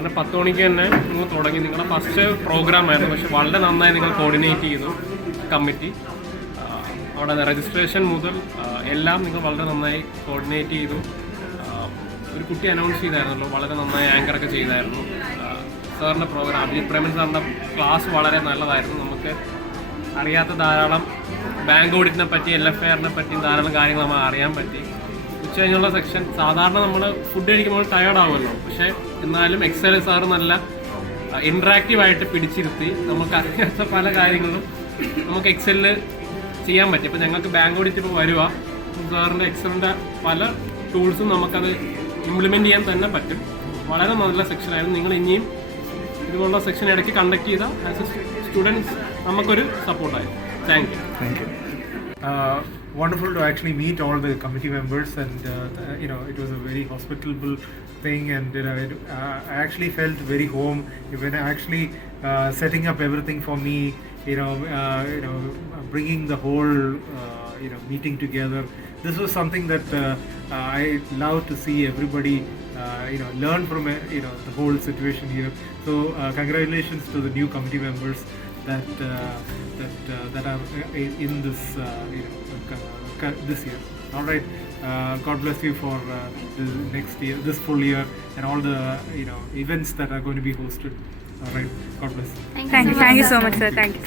പറഞ്ഞ 10 മണിക്ക് തന്നെ നിങ്ങൾ തുടങ്ങി. നിങ്ങളുടെ ഫസ്റ്റ് പ്രോഗ്രാമായിരുന്നു, പക്ഷെ വളരെ നന്നായി നിങ്ങൾ കോർഡിനേറ്റ് ചെയ്തു കമ്മിറ്റി. അവിടെ രജിസ്ട്രേഷൻ മുതൽ എല്ലാം നിങ്ങൾ വളരെ നന്നായി കോർഡിനേറ്റ് ചെയ്തു. ഒരു കുട്ടി അനൗൺസ് ചെയ്തായിരുന്നല്ലോ, വളരെ നന്നായി ആങ്കറൊക്കെ ചെയ്തായിരുന്നു. സാറിൻ്റെ പ്രോഗ്രാം അഭിജിത് പ്രേമൻ സാറിൻ്റെ ക്ലാസ് വളരെ നല്ലതായിരുന്നു. നമുക്ക് അറിയാത്ത ധാരാളം ബാങ്ക് ഓഡിറ്റിനെ പറ്റി LFIRനെ പറ്റിയും ധാരാളം കാര്യങ്ങൾ നമുക്ക് അറിയാൻ പറ്റി. ഉച്ച കഴിഞ്ഞുള്ള സെക്ഷൻ സാധാരണ നമ്മൾ ഫുഡ് കഴിക്കുമ്പോൾ ടയേർഡാവുമല്ലോ, പക്ഷേ എന്നാലും എക്സൽ സാറ് നല്ല ഇൻട്രാക്റ്റീവായിട്ട് പിടിച്ചിരുത്തി നമുക്ക് അറിയാത്ത പല കാര്യങ്ങളും നമുക്ക് എക്സലിൽ ചെയ്യാൻ പറ്റും. ഇപ്പോൾ ഞങ്ങൾക്ക് ബാങ്ക് ഓഡിറ്റ് ഇപ്പോൾ വരിക, സാറിൻ്റെ എക്സലിൻ്റെ പല ടൂൾസും നമുക്കത് ഇംപ്ലിമെൻറ്റ് ചെയ്യാൻ തന്നെ പറ്റും. വളരെ നല്ല സെക്ഷനായിരുന്നു. നിങ്ങൾ ഇനിയും ഇതുപോലുള്ള സെക്ഷൻ ഇടയ്ക്ക് കണ്ടക്ട് ചെയ്ത ആസ് എ സ്റ്റുഡൻസ് നമുക്കൊരു സപ്പോർട്ടായിരുന്നു. Thank you. Wonderful to actually meet all the committee members, and it was a very hospitable thing, and I actually felt very home when actually setting up everything for me, bringing the whole meeting together. This was something that I love to see everybody learn from the whole situation here. So congratulations to the new committee members that are in this this year. All right, God bless you for this next year, this full year, and all the events that are going to be hosted. All right, God bless. Thank you so much, sir. Thank you.